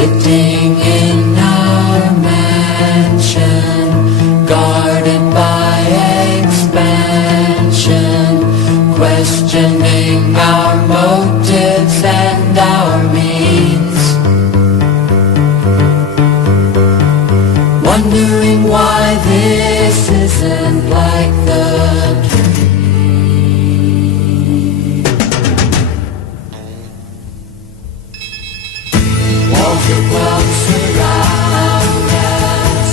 sitting in our mansion, guarded by expansion, questioning our motives and our means, wondering why this isn't like the dream. Walls of wealth surround us,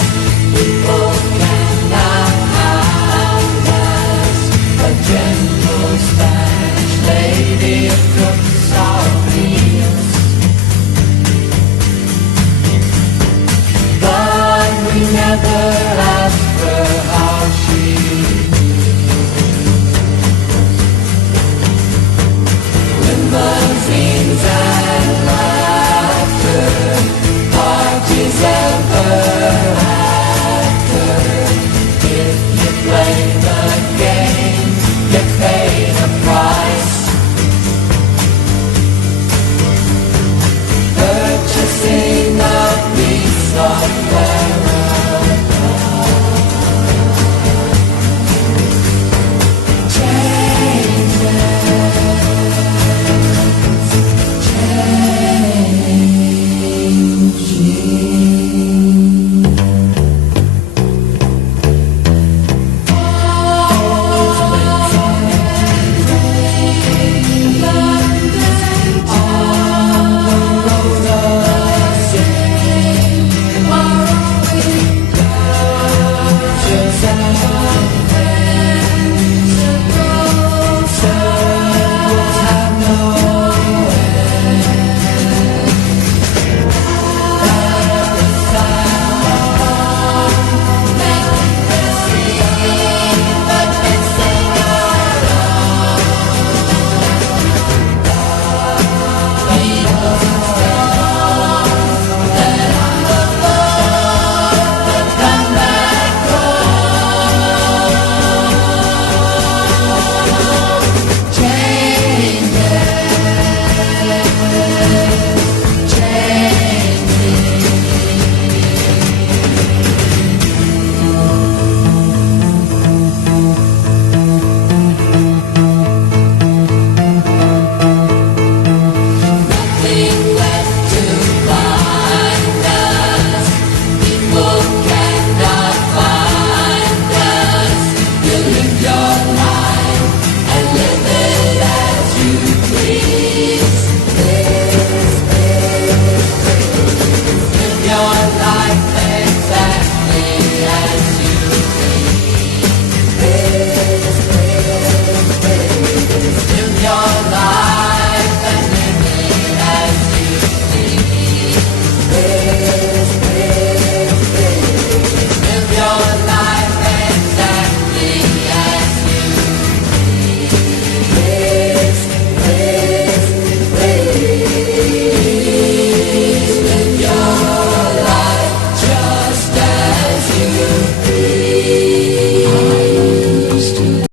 people can now hound us, a gentle Spanish lady cooks our meals, but we never ask her how she